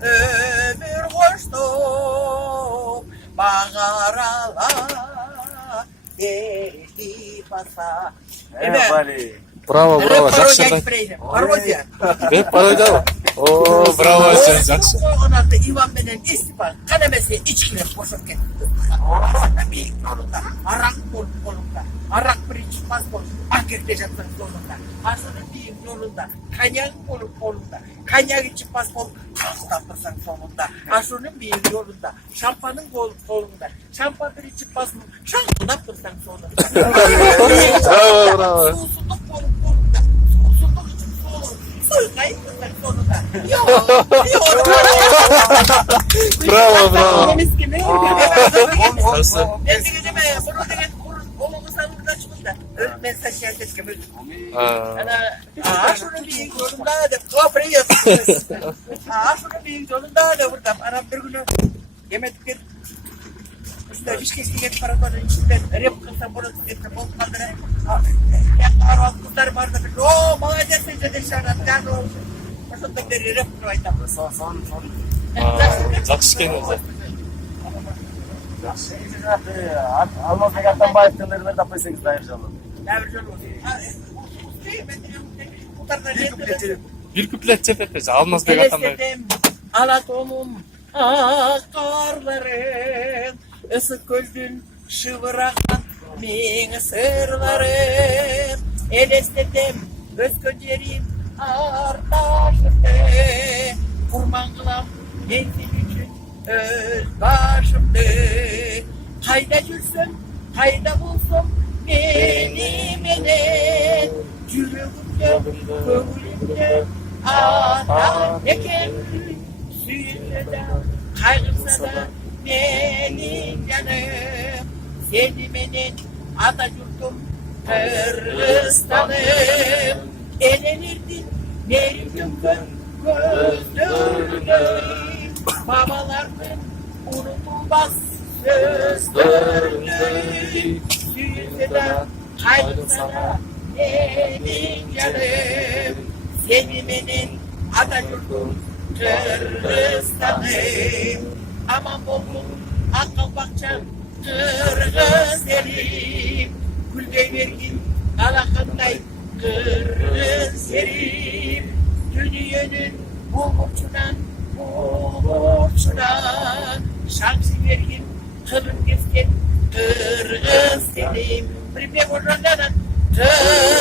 Ömür koştum mağaralar derdi basa. Evet. Bravo, bravo. Жақсы. Пародия. Пародия mı? Oo, bravo sen жақсы. Onlarda İvan Benen İstifa kalemesi içkiler boşup gitti. Büyük yolunda, arak yolunda, arak bir çıkmaz bol, akirde jatsan yolunda, asının büyük yolunda, kanyak yolunda, kanyak çıkmaz bol, tatlısan sonunda, asının büyük yolunda, şampanın kolunda, şampan bir çıkmaz bol, şampana pırsan sonunda. Bravo, bravo. Susuzluk kolunda, susuzluk için solun, sırkayı pırsan sonunda. Bravo, bravo. Mesaj geldi ki Aa, şunun bir yolunda da kopruyor. Şunun bir yolunda da burada ara bir gün yemek bir işte hiç kesin paraların içinde rep kılsa burası bir bol kaldıra. Ya arvazlar vardı. O maalesef de dışarıdan kan oldu. Başta bir rep koydu. Son. жақсы екен өзі. Алмаз Атамбаев тендерді таппайсаңыз дайыр жалын. Bir kuplet çepepez. Almazbek Atamбаев. Alatomum akarlarım, ısı koldün şıvırakan meni sırlarım. Elestedim öz köcerim artaşımdı, kurban kılam menzil için öz başımdı. Hayda gülsün, hayda bulsun benim enen, yüreğimde, gönlümde ata eken. Süyünde de, kaygımsa da benim canım. Seni benim Atatürk'üm, Kırgızistan'ım. Elenirdin, Meryem'den gözlerine. Babalarının unutulmaz sözlerine. Süyünde de, kaygımsa da benim canım. Seni benim Atatürk'üm, Kırgızistan'ım. Aman bolluk akıl bakcan Kırgız elim. Gülde vergin alakınday Kırgız elim. Dünyanın bulgurçudan şansı vergin kılın kesken Kırgız elim. Pripye boşandan Kırgız